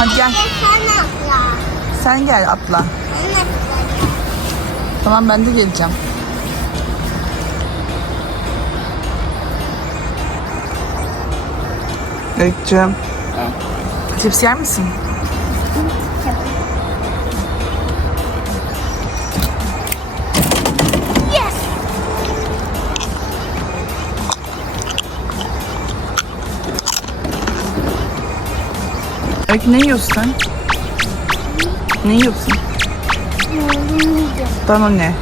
Hadi gel. Sen atla. Sen gel atla. Tamam ben de geleceğim. Ekcem. Cips yer misin? Hı. Ne yiyorsun sen? Ne yiyorsun? Bana ne?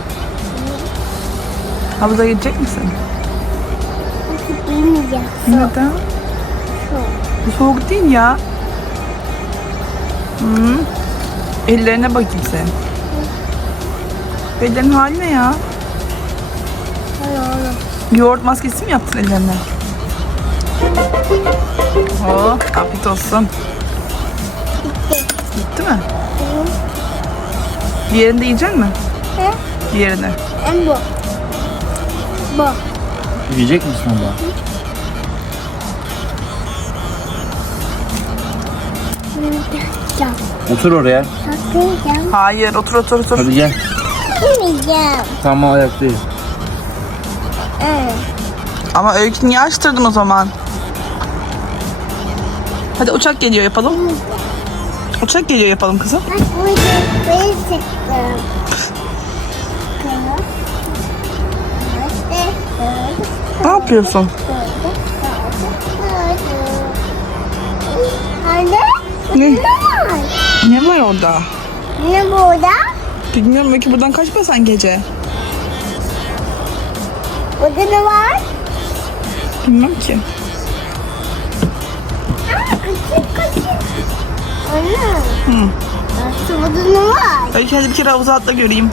Havuza gidecek misin? Bilmeyeceğim. Neden? Soğuk. Soğuk değil ya. Hmm. Ellerine bakayım sen. Ellerin hali ne ya? Yoğurt maskesi mi yaptın ellerine? Oo, oh, afiyet olsun mi? Hı. Diğerini de yiyecek mi? Hı. Diğerini. En bu. Bu. Yiyecek misin onu? Otur oraya. Hayır otur otur otur. Hadi gel. Tamam ayaktayız. Evet. Ama öykü niye açtırdın o zaman? Hadi uçak geliyor yapalım. Uçak geliyor yapalım kızım. Bak burada böyle çıktım. Ne yapıyorsun? Anne? Ne? Ne var orada? Ne burada? Bilmiyorum belki buradan kaçmasan gece. Burada ne var? Bilmem ki. Aa, kaçın kaçın. Öyle mi? Hı. Suda ne var? Öykü hadi bir kere havuza atla göreyim.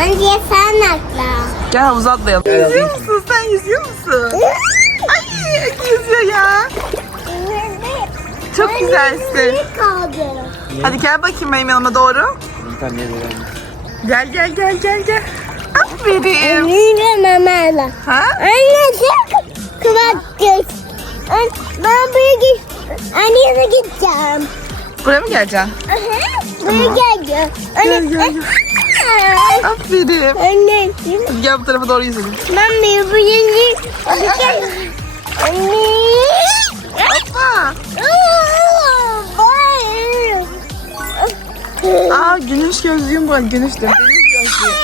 Önce sen atla. Gel havuza yap. Yüzüyor musun? Sen yüzüyor musun? Ay yüzüyor ya. Çok ben güzelsin. Hadi gel bakayım benim yanıma doğru. Gel gel gel gel gel. Aferin. Anne mamayla. Ha? Anne çok kıvak göz. Ben böyle Anne yana gideceğim. Buraya mı geleceksin? Buraya Tamam. geleceğim. Gel, gel, Aferin. Anne. Gel bu tarafa doğru yüzelim. Ben bir bu yeni. Anne. Hoppa. Aa güneş gözlüğüm var. Güneş de. Deniz gözlüğü.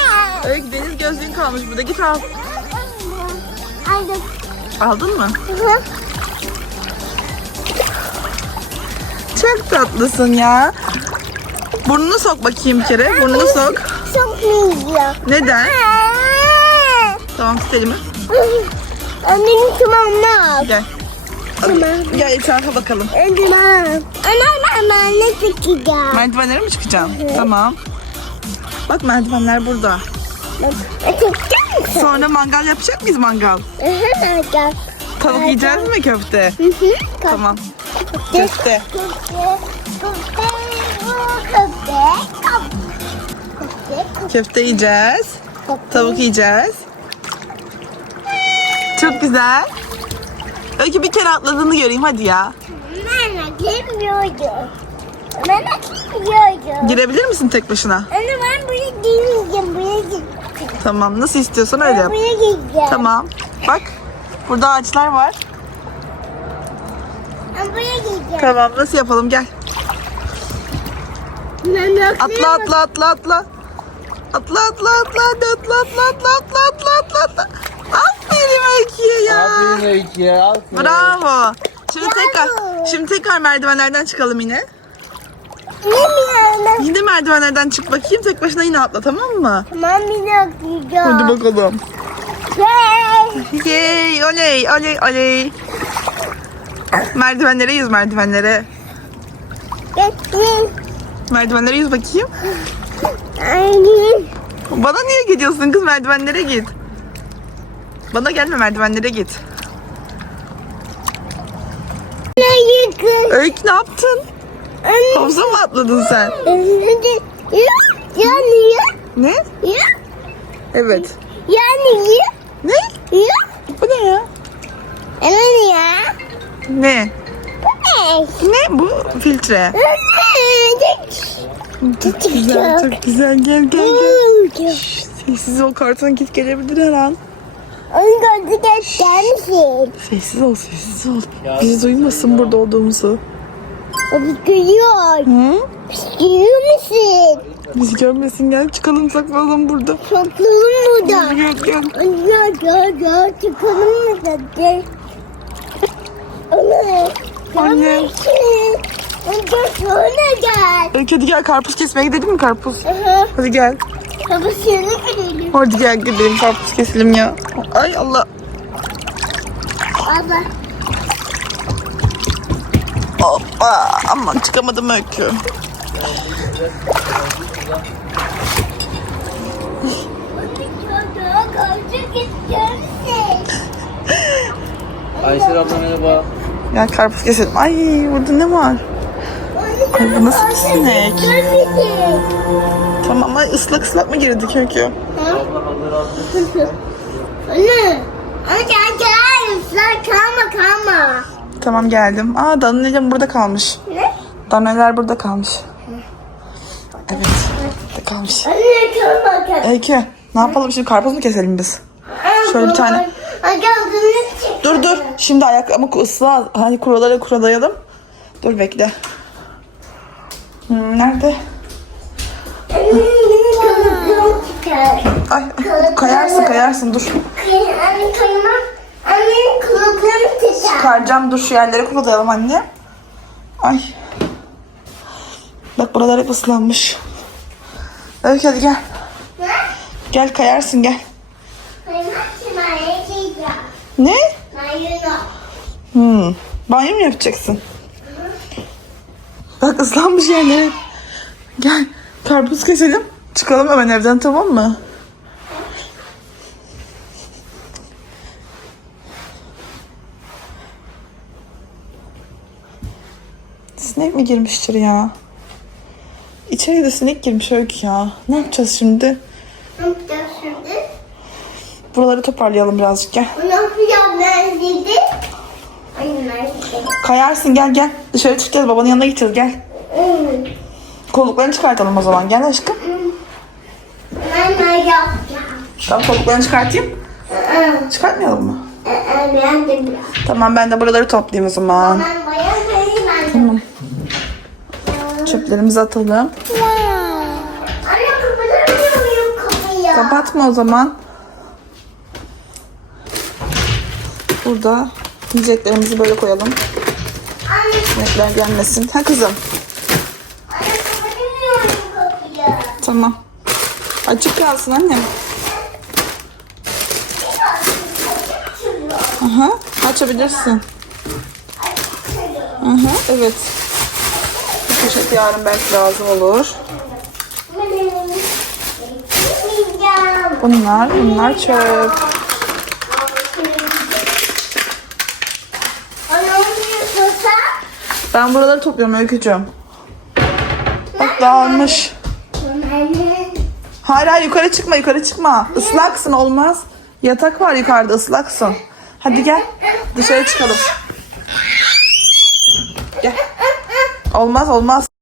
Evet deniz gözlüğün kalmış burada. Git al. Aldın mı? Çok tatlısın ya. Burnunu sok bakayım bir kere. Burnunu sok. Sokmayacağım. Neden? tamam tut elimi. Annenin tamamına al. Gel. Tamam. Gel etrafa bakalım. Tamam. Ana ben ne çıkacağım? Merdivenlere mi çıkacağım? tamam. Bak merdivenler burada. E, çıkacak mısın? Sonra mangal yapacak mıyız mangal? Hı hı Tavuk yiyeceğiz mi köfte? Hı Tamam. Köfte. Köfte yiyeceğiz. Tavuk yiyeceğiz. Çok güzel. Öykü bir kere atladığını göreyim hadi ya. Ben girmiyorum. Ben girmiyorum. Girebilir misin tek başına? Anne ben buraya girmeyeceğim. Buraya gireceğim. Tamam nasıl istiyorsan öyle yap. Buraya gireceğim. Tamam. Bak burada ağaçlar var. Ben buraya gideceğim. Tamam nasıl yapalım gel. Ben de Atla atla atla atla. Atla atla atla atla atla atla atla atla atla atla. Aferin Öykü'ye ya. Aferin Öykü'ye. Aferin. Bravo. Şimdi tekrar şimdi tekrar merdivenlerden çıkalım yine. Bilmiyorum. Yine merdivenlerden çık bakayım. Tek başına yine atla tamam mı? Tamam bir dakika. Hadi bakalım. Yay. Yay oley oley oley. Merdivenlere yüz merdivenlere. Merdivenlere yüz bakayım. Bana niye gidiyorsun kız merdivenlere git. Bana gelme merdivenlere git. Öykü ne yaptın? Havuza mı atladın sen? Yani Ne? Evet. Yani Ne? Bu ne ya? Yani ya. Ne? Bu ne? Ne bu filtre? güzel, çok güzel. Gel gel gel. sessiz ol karton git gelebilir her an. Onu gördük etmişim. Sessiz ol, sessiz ol. Bizi duymasın burada olduğumuzu. Abi görüyor. Hı? Görüyor musun? Bizi görmesin gel çıkalım saklanalım burada. Saklanalım burada. Gel gel. Gel gel gel çıkalım burada. Gel. Anne. Anne. Önce sonra gel. Öykü ee, hadi gel karpuz kesmeye gidelim mi karpuz? Hı hı. Hadi gel. Karpuz yerine gidelim. Hadi gel gidelim karpuz keselim ya. Ay Allah. Baba. Hoppa. Aman çıkamadım Öykü. Ayşe abla merhaba. Ya karpuz keselim. Ay burada ne var? Ay bu nasıl bir sinek? Tamam ama ıslak ıslak mı girdi kökü? Anne. Anne gel gel ıslak kalma kalma. Tamam geldim. Aa Danelem burada kalmış. Ne? Daneler burada kalmış. Evet. Burada kalmış. Anne kalma kalma. Eki ne yapalım şimdi karpuz mu keselim biz? Şöyle bir tane Dur dur. Şimdi ayak ama ısla. Hani kurallara kuralayalım. Dur bekle. Hmm, nerede? Ay, kayarsın kayarsın dur. Anne Çıkaracağım dur şu yerlere kurulayalım anne. Ay. Bak buralar hep ıslanmış. Öykü hadi gel. Gel kayarsın gel. Ne? Banyo. Hmm. Banyo mu yapacaksın? Bak ıslanmış yerlere. Gel karpuz keselim. Çıkalım hemen evden tamam mı? Sinek mi girmiştir ya? İçeri de sinek girmiş Öykü ya. Ne yapacağız şimdi? Ne yapacağız şimdi? Buraları toparlayalım birazcık gel. Ne Kayarsın gel gel. Dışarı çıkacağız. Babanın yanına gideceğiz gel. Hmm. Kolluklarını çıkartalım o zaman. Gel aşkım. Ben ne yapacağım? Tamam kolluklarını çıkartayım. Çıkartmayalım mı? Tamam ben de buraları toplayayım o zaman. tamam Çöplerimizi atalım. Anne kapatır mıyım Kapatma o zaman. Burada yiyeceklerimizi böyle koyalım. Yemekler gelmesin. Ha kızım. Tamam. Açık kalsın annem. Aha, açabilirsin. Aha, evet. Bu poşet yarın belki lazım olur. Bunlar, bunlar çöp. Ben buraları topluyorum Öykücüğüm. Bak dağılmış. Hayır hayır yukarı çıkma yukarı çıkma. Islaksın olmaz. Yatak var yukarıda ıslaksın. Hadi gel dışarı çıkalım. Gel. Olmaz olmaz.